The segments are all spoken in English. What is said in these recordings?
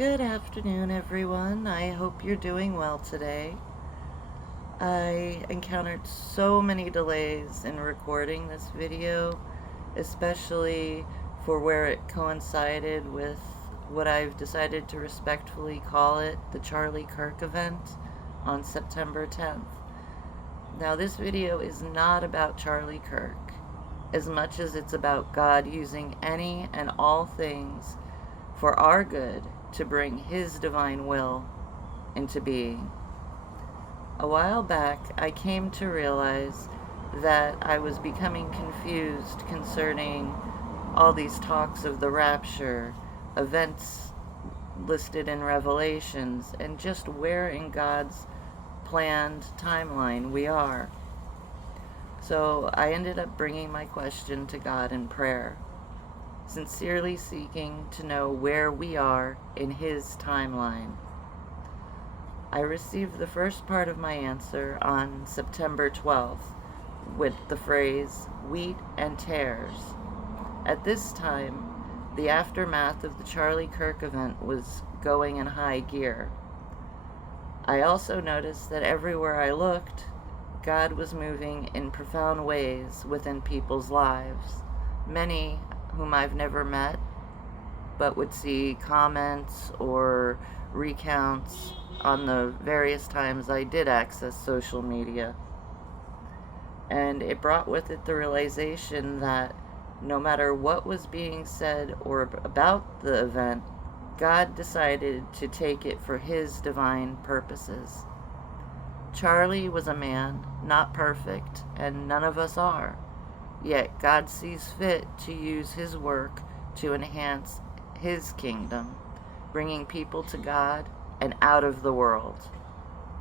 Good afternoon, everyone. I hope you're doing well today. I encountered so many delays in recording this video, especially for where it coincided with what I've decided to respectfully call it the Charlie Kirk event on September 10th. Now, this video is not about Charlie Kirk, as much as it's about God using any and all things for our good to bring His divine will into being. A while back, I came to realize that I was becoming confused concerning all these talks of the rapture, events listed in Revelations, and just where in God's planned timeline we are. So I ended up bringing my question to God in prayer, sincerely seeking to know where we are in His timeline. I received the first part of my answer on September 12th with the phrase, wheat and tares. At this time, the aftermath of the Charlie Kirk event was going in high gear. I also noticed that everywhere I looked, God was moving in profound ways within people's lives. Many whom I've never met, but would see comments or recounts on the various times I did access social media. And it brought with it the realization that no matter what was being said or about the event, God decided to take it for His divine purposes. Charlie was a man, not perfect, and none of us are. Yet God sees fit to use His work to enhance His kingdom, bringing people to God and out of the world.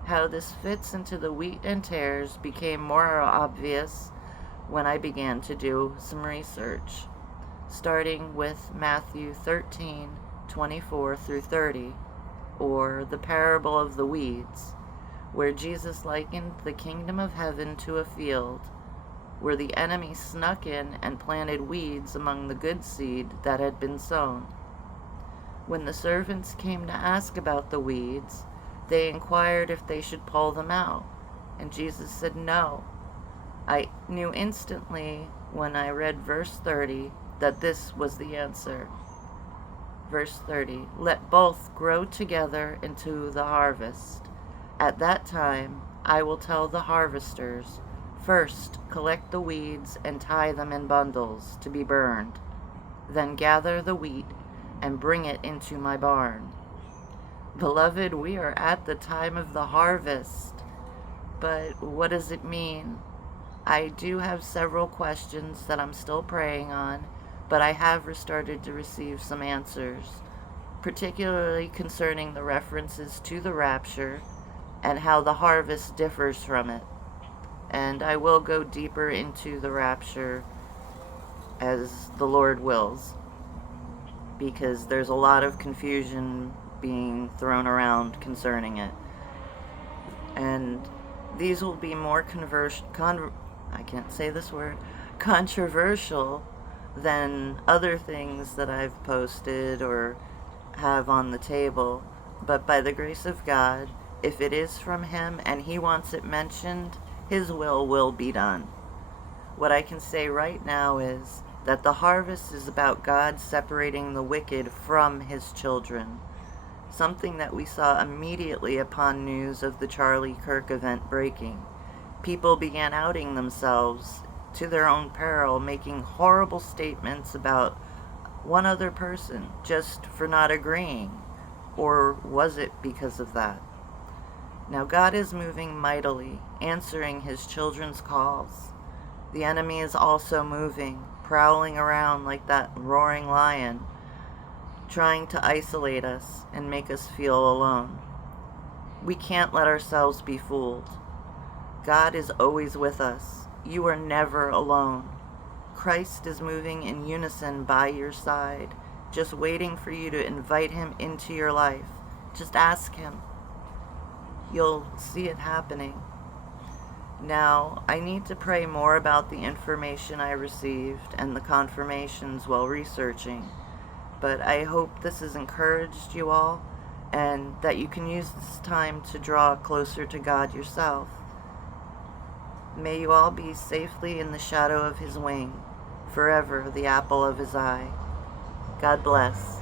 How this fits into the wheat and tares became more obvious when I began to do some research, starting with Matthew 13:24 through 30, or the parable of the weeds, where Jesus likened the kingdom of heaven to a field where the enemy snuck in and planted weeds among the good seed that had been sown. When the servants came to ask about the weeds, they inquired if they should pull them out, and Jesus said no. I knew instantly when I read verse 30 that this was the answer. Verse 30, let both grow together into the harvest. At that time I will tell the harvesters, first, collect the weeds and tie them in bundles to be burned. Then gather the wheat and bring it into my barn. Beloved, we are at the time of the harvest. But what does it mean? I do have several questions that I'm still praying on, but I have started to receive some answers, particularly concerning the references to the rapture and how the harvest differs from it. And I will go deeper into the rapture as the Lord wills, because there's a lot of confusion being thrown around concerning it. And these will be more controversial than other things that I've posted or have on the table. But by the grace of God, if it is from Him and He wants it mentioned, His will be done. What I can say right now is that the harvest is about God separating the wicked from His children, something that we saw immediately upon news of the Charlie Kirk event breaking. People began outing themselves to their own peril, making horrible statements about one other person just for not agreeing. Or was it because of that? Now God is moving mightily, answering His children's calls. The enemy is also moving, prowling around like that roaring lion, trying to isolate us and make us feel alone. We can't let ourselves be fooled. God is always with us. You are never alone. Christ is moving in unison by your side, just waiting for you to invite Him into your life. Just ask Him. You'll see it happening. Now, I need to pray more about the information I received and the confirmations while researching, but I hope this has encouraged you all, and that you can use this time to draw closer to God yourself. May you all be safely in the shadow of His wing, forever the apple of His eye. God bless.